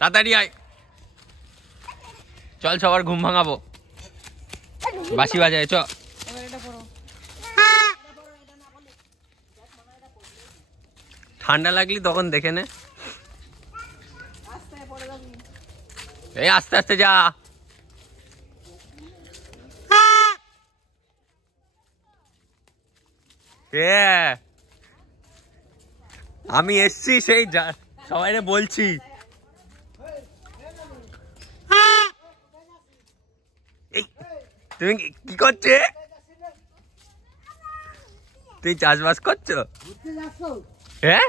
তাড়াতাড়ি আয়, চল সবার ঘুম ভাঙাবো, বাঁশি বাজায় চ। ঠান্ডা লাগলি তখন দেখে নে, এই আস্তে আস্তে যা। আমি এসছি সেই সবাই বলছি, তুমি কি করছে? তুই চাষবাস করছো? হ্যাঁ,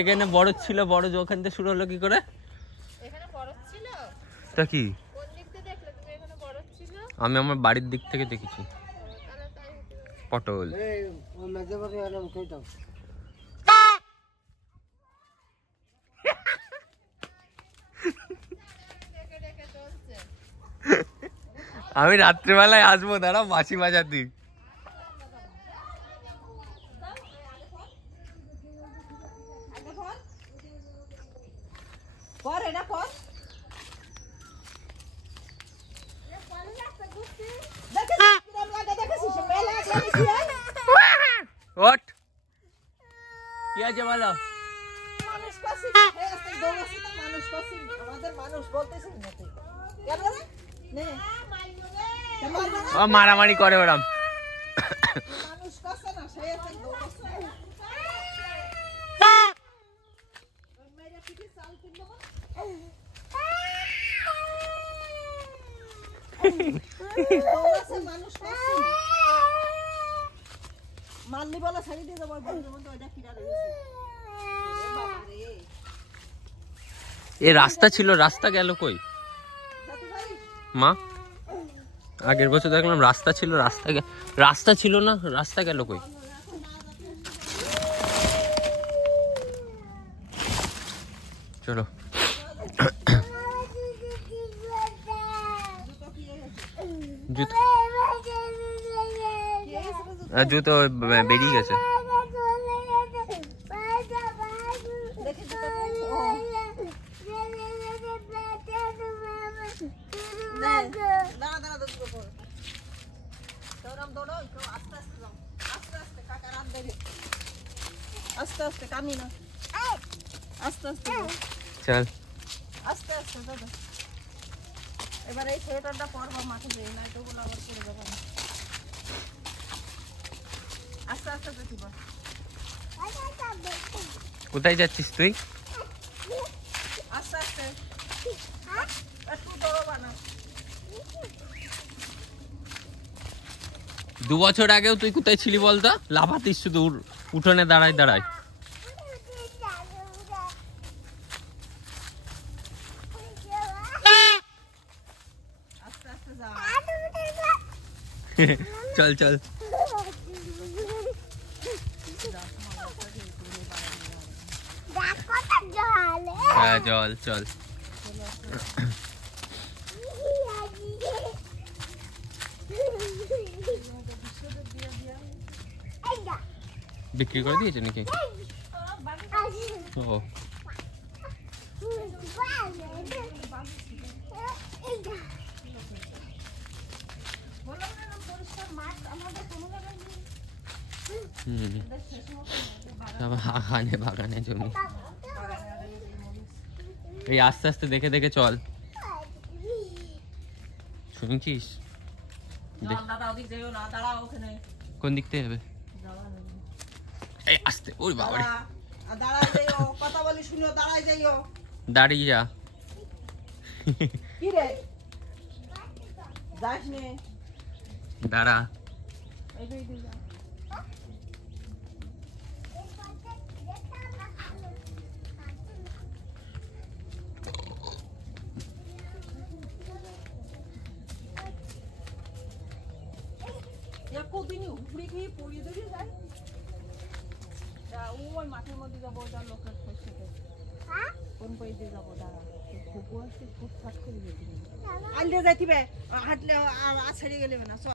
এখানে বড় ছিল, বড় ওখান থেকে শুরু হলো কি করে? তা কি আমি আমার বাড়ির দিক থেকে দেখেছি পটল। আমি রাত্রিবেলায় আসবো, দাঁড়াও বাঁশি বাজাতে। কি আছে বলো? মারামারি করে ওরম। এ রাস্তা ছিল, রাস্তা গেল কই মা? আগের বছর দেখলাম রাস্তা ছিল, রাস্তা ছিল না, রাস্তা গেল কই? চলো জুতো বেরিয়ে গেছে। আস্তে আস্তে কামি না, আস্তে আস্তে চল, আস্তে আস্তে দাদা। এবার এই সোয়েটারটা পরবা মাথা দিয়ে, না তো গুলো আবার পরে যাবে। আস্তে আস্তে দেখবা। কোথায় যাচ্ছিস তুই? আস্তে আস্তে, একটু দৌড়বা না। 2 বছর আগেও তুই কোথায় ছিলি বলতো? লাফাতিস শুধু উঠোনে দাঁড়ায় দাঁড়ায়। চল চল, হ্যাঁ চল চল। বিক্রি করে দিয়েছে নাকি? ও বাগানে জমি। এই আস্তে আস্তে দেখে দেখে চল, শুনছিস? কোন দিক থেকে যাবে? এই আস্তে, ওরে বাবা রে, কথা বলি শুনো, দাঁড়াই যাইও। দাঁড়িয়ে যা। কি রে যাস নে, দাঁড়া। কদিনই উপরে গিয়ে পড়িয়ে দেবে যায়। ওই মাঠের মধ্যে যাবো, ওটা লোকের থেকে কোন পাই দিয়ে যাবো, দাঁড়া খুব আসছে, খুব ফাট করে গেছি। আলতে যাইতিবে, হাঁটলে ছাড়িয়ে গেলে না।